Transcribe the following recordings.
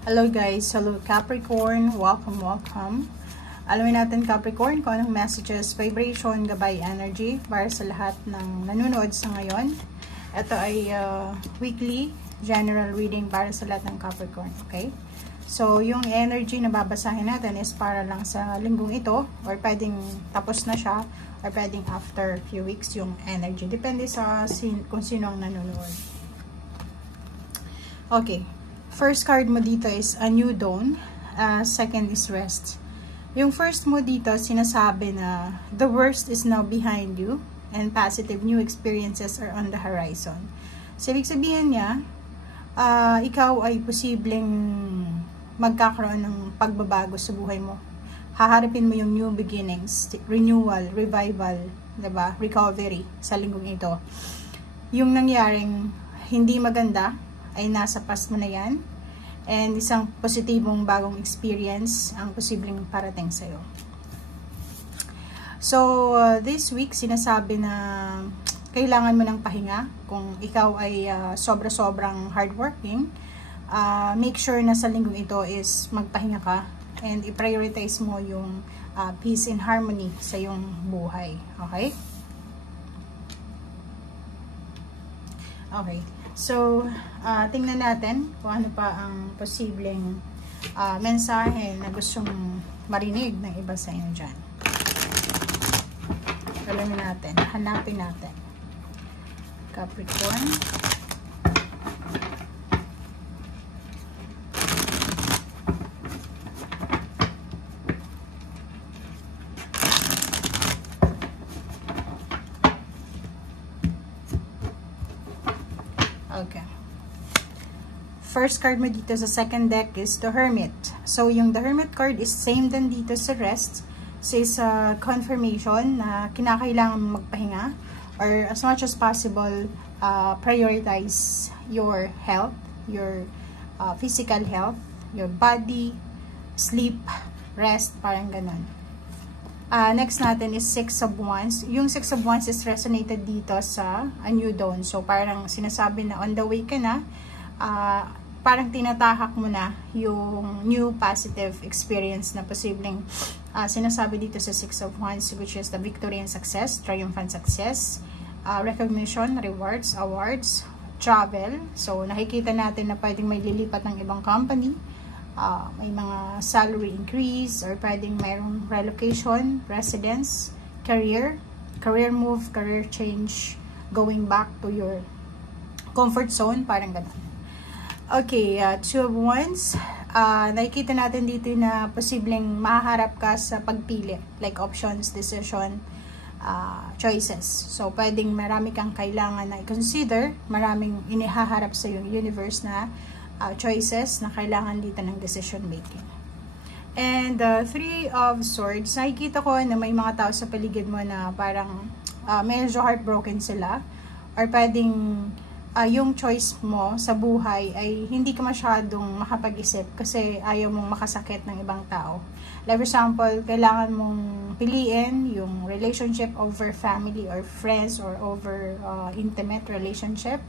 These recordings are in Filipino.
Hello guys, hello Capricorn, welcome. Alamin natin Capricorn kung anong messages, vibration, gabay, energy para sa lahat ng nanonood sa ngayon. Ito ay weekly general reading para sa lahat ng Capricorn, okay? So, yung energy na babasahin natin is para lang sa linggong ito, or pwedeng tapos na siya, or pwedeng after few weeks yung energy. Depende sa kung sino ang nanonood. Okay. First card mo dito is a new dawn. Second is rest. Yung first mo dito, sinasabi na the worst is now behind you and positive new experiences are on the horizon. So, ibig sabihin niya, ikaw ay posibleng magkakaroon ng pagbabago sa buhay mo. Haharapin mo yung new beginnings, renewal, revival, diba? Recovery sa linggong ito. Yung nangyaring hindi maganda, ay nasa past mo na yan, and isang positibong bagong experience ang posibleng parating sa'yo. So, this week, sinasabi na kailangan mo ng pahinga. Kung ikaw ay sobra-sobrang hardworking, make sure na sa linggong ito is magpahinga ka and i-prioritize mo yung peace and harmony sa iyong buhay. Okay? Okay. So, tingnan natin kung ano pa ang posibleng mensahe na gustong marinig ng iba sa inyo dyan. Alamin natin, hanapin natin. Capricorn. Okay. First card mo dito sa second deck is the Hermit. So, yung the Hermit card is same din dito sa rest. So, is a confirmation na kinakailangan magpahinga or as much as possible, prioritize your health, your physical health, your body, sleep, rest, parang ganun. Next natin is Six of Wands. Yung Six of Wands is resonated dito sa a new dawn. So, parang sinasabi na on the way ka na, parang tinatahak mo na yung new positive experience na posibleng sinasabi dito sa Six of Wands, which is the victory and success, triumphant success, recognition, rewards, awards, travel. So, nakikita natin na pwedeng may lilipat ng ibang company, may mga salary increase, or pwedeng mayroong relocation, residence, career move, career change, going back to your comfort zone, parang ganun. Okay, Two of Wands. Nakikita natin dito na posibleng mahaharap ka sa pagpili, like options, decision, choices. So, pwedeng marami kang kailangan na i-consider, maraming inihaharap sa yung universe na choices na kailangan dito ng decision making. And Three of Swords, nakikita ko na may mga tao sa paligid mo na parang medyo heartbroken sila, or pwedeng yung choice mo sa buhay ay hindi ka masyadong makapag-isip kasi ayaw mong makasakit ng ibang tao. Like for example, kailangan mong piliin yung relationship over family or friends, or over intimate relationship,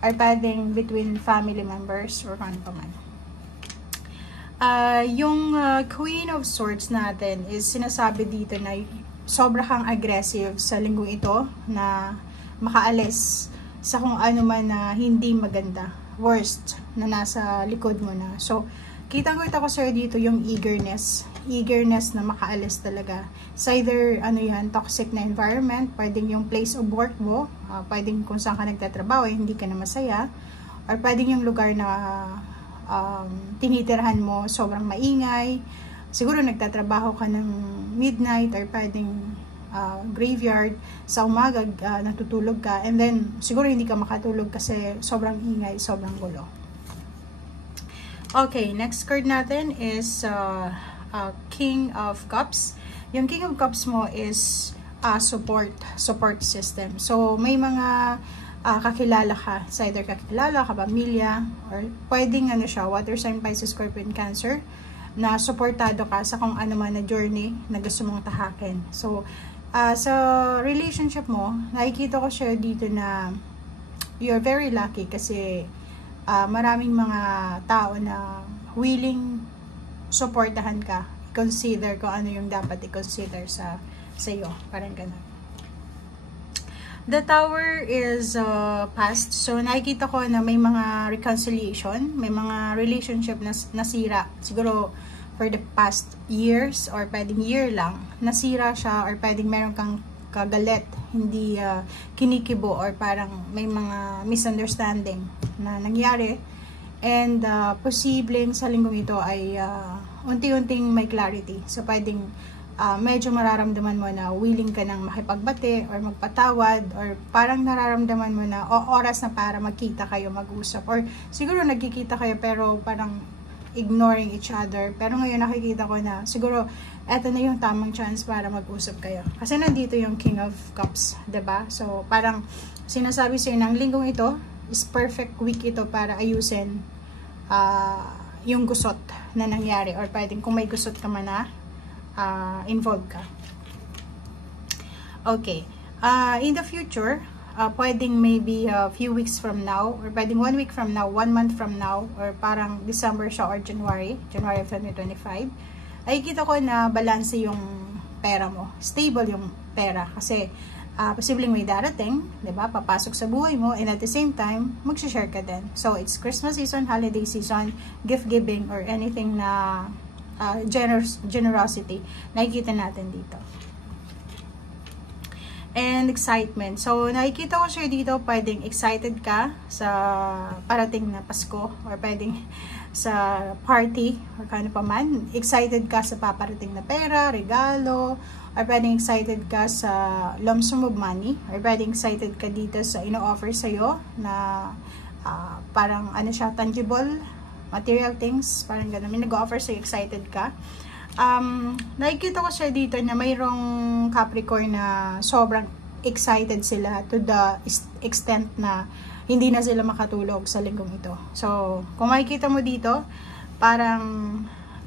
or pwedeng between family members or ano pa man. Yung Queen of Swords natin is sinasabi dito na sobra kang aggressive sa linggong ito na makaalis sa kung ano man na hindi maganda, worst na nasa likod mo na. So, kitang-kita ko sa'yo dito yung eagerness na makaalis talaga. It's either, toxic na environment, pwedeng yung place of work mo, pwedeng kung saan ka nagtatrabaho, hindi ka na masaya, or pwedeng yung lugar na tinitirhan mo, sobrang maingay, siguro nagtatrabaho ka ng midnight, or pwedeng graveyard, sa umaga natutulog ka, and then siguro hindi ka makatulog kasi sobrang ingay, sobrang gulo. Okay, next card natin is King of Cups. Yung King of Cups mo is support system. So, may mga kakilala ka, sa either kakilala, kapamilya, or pwedeng siya, water sign, Pisces, Scorpio, Cancer, na supportado ka sa kung ano man na journey na gusto mong tahakin. So, sa relationship mo, nakikita ko siya dito na you're very lucky kasi maraming mga tao na willing supportahan ka, consider ko ano yung dapat i-consider sa iyo, parang ganun. The Tower is past. So, nakikita ko na may mga reconciliation, may mga relationship na nasira. Siguro, for the past years, or pwedeng year lang, nasira siya, or pwedeng meron kang kagalit, hindi kinikibo, or parang may mga misunderstanding na nangyari. And, posibleng sa linggong ito ay unti-unting may clarity. So, pwedeng medyo mararamdaman mo na willing ka nang makipagbati or magpatawad, or parang nararamdaman mo na oras na para magkita kayo, mag-usap, or siguro nagkikita kayo pero parang ignoring each other. Pero ngayon nakikita ko na siguro eto na yung tamang chance para mag-usap kayo, kasi nandito yung King of Cups, 'di ba? So parang sinasabi sa'yo ng linggong ito is perfect week ito para ayusin yung gusot na nangyari, or pwedeng kung may gusot ka man na involved ka. Okay. In the future, pwedeng maybe a few weeks from now, or pwedeng 1 week from now, 1 month from now, or parang December siya or January of 2025, ay kita ko na balanse yung pera mo. Stable yung pera. Kasi, posibleng may darating, diba? Papasok sa buhay mo, and at the same time, mag-share ka din. So, it's Christmas season, holiday season, gift giving, or anything na generosity, nakikita natin dito. And excitement. So, nakikita ko siya dito, pwedeng excited ka sa parating na Pasko, or pwedeng sa party, or kano pa man. Excited ka sa paparating na pera, regalo, or pwedeng excited ka sa lump sum of money, or pwedeng excited ka dito sa ino-offer sa'yo na parang ano siya, tangible, material things, parang gano'n. May nag-offer sa'yo, excited ka. Nakikita ko siya dito na mayroong Capricorn na sobrang excited sila to the extent na hindi na sila makatulog sa linggong ito. So, kung makikita mo dito, parang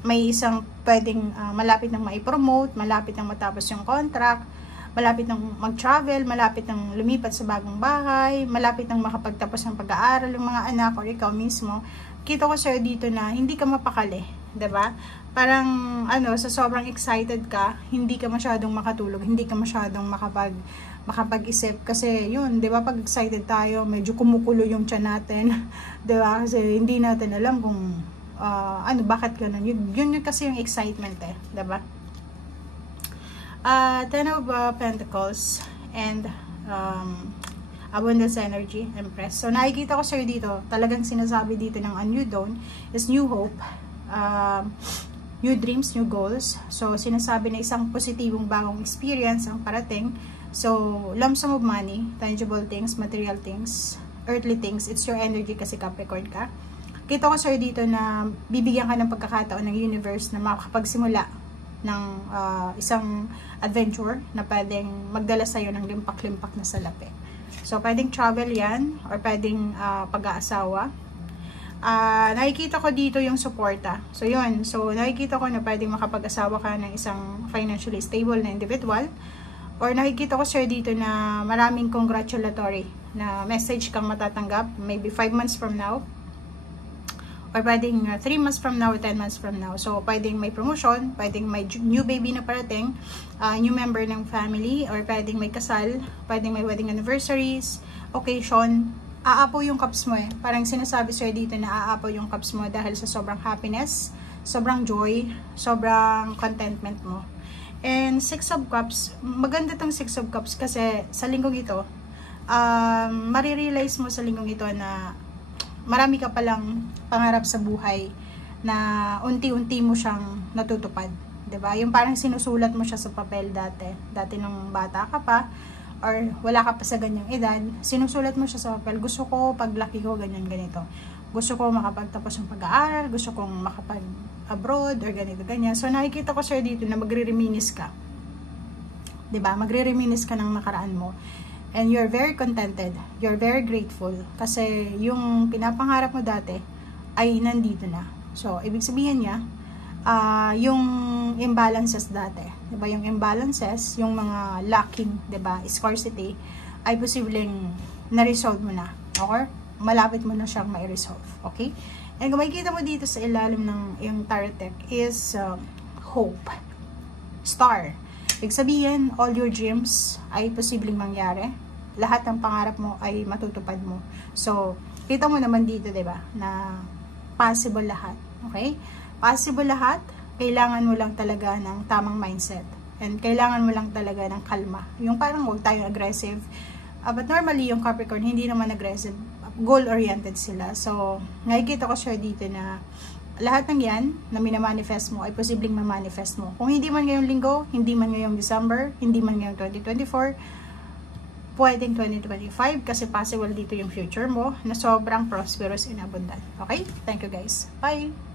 may isang pwedeng malapit nang mai-promote, malapit nang matapos yung contract, malapit nang mag-travel, malapit nang lumipat sa bagong bahay, malapit nang makapagtapos ng pag-aaral yung mga anak or ikaw mismo. Kita ko sa'yo dito na hindi ka mapakali, 'di ba? Parang sa sobrang excited ka, hindi ka masyadong makatulog, hindi ka masyadong makapag-isip, kasi yun, 'di ba, pag excited tayo, medyo kumukulo yung tiyan natin, 'di ba? Kasi hindi natin alam kung bakit ganun. Yun kasi yung excitement, 'di ba? Ten of Pentacles and abundance energy, Empress. So, nakikita ko sa'yo dito, talagang sinasabi dito ng New Dawn is new hope, new dreams, new goals. So, sinasabi na isang positibong bagong experience ang parating. So, lump sum of money, tangible things, material things, earthly things, it's your energy kasi Capricorn ka. Kita ko sa'yo dito na bibigyan ka ng pagkakataon ng universe na makakapagsimula ng isang adventure na pwedeng magdala sa'yo ng limpak-limpak na salapi. So, pwedeng travel yan, or pwedeng pag-aasawa. Nakikita ko dito yung suporta. So, yun. So, nakikita ko na pwedeng makapag-asawa ka ng isang financially stable na individual. Or nakikita ko sir dito na maraming congratulatory na message kang matatanggap. Maybe 5 months from now. Or pwedeng 3 months from now, 10 months from now. So, pwedeng may promotion, pwedeng may new baby na parating, new member ng family, or pwedeng may kasal, pwedeng may wedding anniversaries, occasion. Aapaw yung cups mo eh. Parang sinasabi sir dito na aapaw yung cups mo dahil sa sobrang happiness, sobrang joy, sobrang contentment mo. And 6 of Cups, maganda tong 6 of Cups kasi sa linggong ito, marirealize mo sa linggong ito na marami ka palang pangarap sa buhay na unti-unti mo siyang natutupad, 'di ba? Yung parang sinusulat mo siya sa papel dati nung bata ka pa or wala ka pa sa ganyang edad, sinusulat mo siya sa papel. Gusto ko paglaki ko ganyan ganito. Gusto ko makapagtapos ng pag-aaral, gusto kong makapag-abroad or ganito ganyan. So nakikita ko sir dito na magre-reminisce ka. 'Di ba? Magre-reminisce ka ng nakaraan mo. And you're very contented, you're very grateful kasi yung pinapangarap mo dati ay nandito na. So, ibig sabihin niya, yung imbalances dati, diba? Yung imbalances, yung mga lacking, diba? Scarcity, ay posibleng na-resolve mo na. Or malapit mo na siyang ma-resolve. Okay? And kung makikita mo dito sa ilalim ng yung tarot deck is hope. Star. Ibig sabihin, all your dreams ay posibleng mangyari. Lahat ng pangarap mo ay matutupad mo. So, kita mo naman dito, diba, na possible lahat. Okay? Possible lahat. Kailangan mo lang talaga ng tamang mindset. And kailangan mo lang talaga ng kalma. Yung parang huwag tayong aggressive. But normally, yung Capricorn, hindi naman aggressive. Goal-oriented sila. So, nakikita ko siya dito na lahat ng yan na minamanifest mo ay posibleng ma-manifest mo. Kung hindi man ngayong linggo, hindi man ngayong December, hindi man ngayong 2024, pwedeng 2025 kasi possible dito yung future mo na sobrang prosperous and abundant. Okay? Thank you guys. Bye!